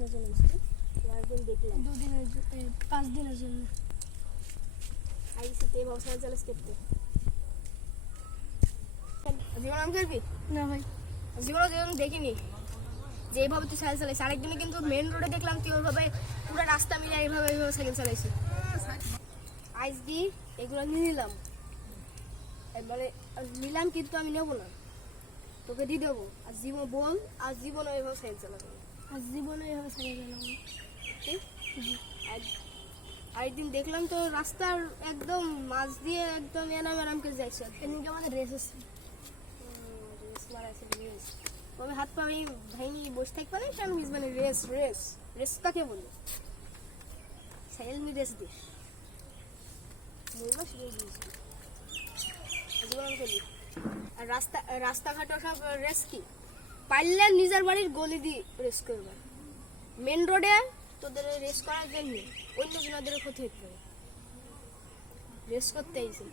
কয়দিনের জন্য আসছি? কয়েকদিন দেখলাম 2 দিনের 5 দিনের জন্য আইসি তে ভাষা চালাস করতে জীবন আমি করবি না ভাই জীবন যেমন দেখিনি যে এইভাবে তুই সাইকেল চালাইছিস আরেকদিনে কিন্তু মেন রোডে দেখলাম তুই ওইভাবে পুরো রাস্তা মিলে এইভাবে সাইকেল চালাইছিস আইস দি এগুলো নিয়ে নিলাম এবারে নিলাম কিন্তু আমি নেবো না তোকে দিয়ে দেবো আর জীবন বল আর জীবন এইভাবে সাইকেল চালাবো আর জীবনে এভাবে সাইকেল চালাবো ঠিক আরেকদিন দেখলাম তো রাস্তার একদম মাঝ দিয়ে একদম ম্যাডামকে যাইছে এদিনকে আমাদের রেস আছে রেস মারাইছে রেস তবে হাত পা ভাঙি বসে থাকবে না সে আমি মানে রেস রেস রেস কাকে বলি সাইকেল নিয়ে রেস দিস বলবো সেটাই দিয়েছি জীবন করি আর রাস্তাঘাটও সব রেস কি পারলে নিজের বাড়ির গলি দিয়ে রেস করবে মেন রোডে তোদের রেস করার জন্য অন্য জনাদের ক্ষতি হতে পারে রেস করতে আইছে